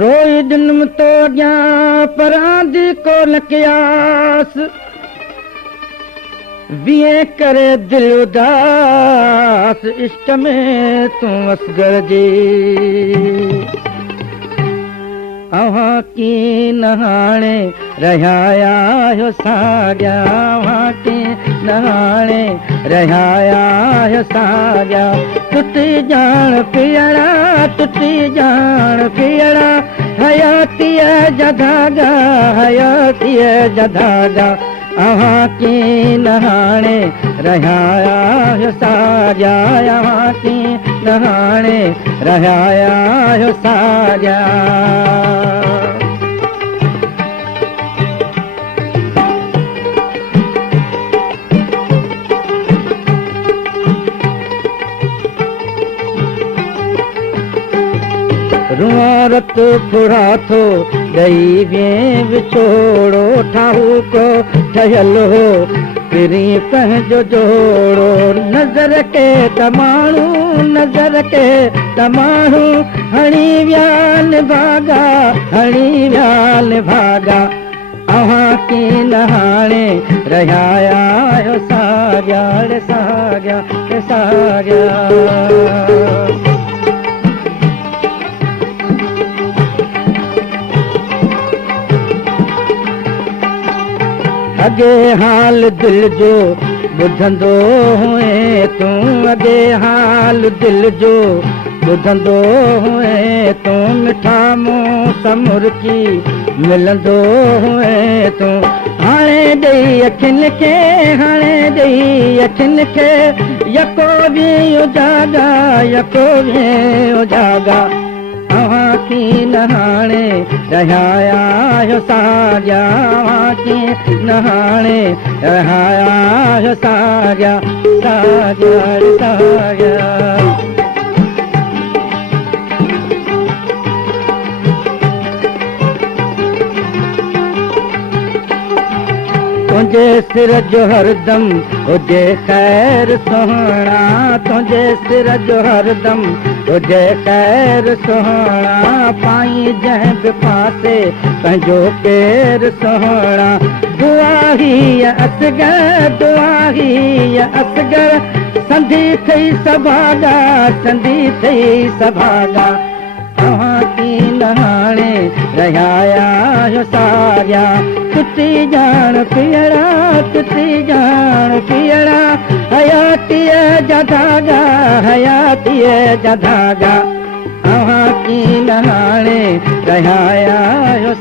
रोई जन्म तो अॻियां परां दी कोन क़यास बीहे करे दिल उदास इश्क में तूं असगर जी अव्हां की नहाणे रहिया आहियो साॻिया अव्हां की नहाणे रहिया आहियो साॻिया टुटी ॼाण पीअणा टुटी ॼाण पीअणा हयातीअ जा धागा हयातीअ जा धागा अव्हां की नहाणे रहिया आहियो साॻिया अव्हां की नहाणे रहिया आहियो साॻिया रुआ रत फुड़ा थो ॾई ॿिए विछोड़ो ठाहूको ठहियल हो पिरी पंहिंजो जोड़ो नज़र के त माण्हू हणी विया भागा हणी विया भागा अव्हां की नहाणे रहिया आहियो साॻिया साॻिया साॻिया अॻे हाल दिल जो ॿुधंदो हुए तूं अॻे हाल दिल जो ॿुधंदो हुए तूं मिठा मुंहुं समुरकी मिलंदो हुए तूं हाणे ॾेई अखियुनि खे हाणे ॾेई अखियुनि खे यको बि उजागा यको बि उजागा अव्हां की नहाणे रहिया आहियो साॻिया अव्हां की नहाणे रहिया आहियो साॻिया साॻिया साॻिया तुंहिंजे सिर जो हरदम हुजे ख़ैर सुहिणा तुंहिंजे सिर जो हरदम हुजे ख़ैर सुहिणा पाई जंहिं बि पासे पंहिंजो पेर सुहिणा दुआ ही असगर संधी थई सभागा संधी थई सभागा अव्हां की नहाणे रहिया आहियो साॻिया टुटी ॼाण पीअणा टुटी ॼाण पीअणा हयातीअ जा धागा हयातीअ जा धागा अव्हां की नहाणे रहिया आहियो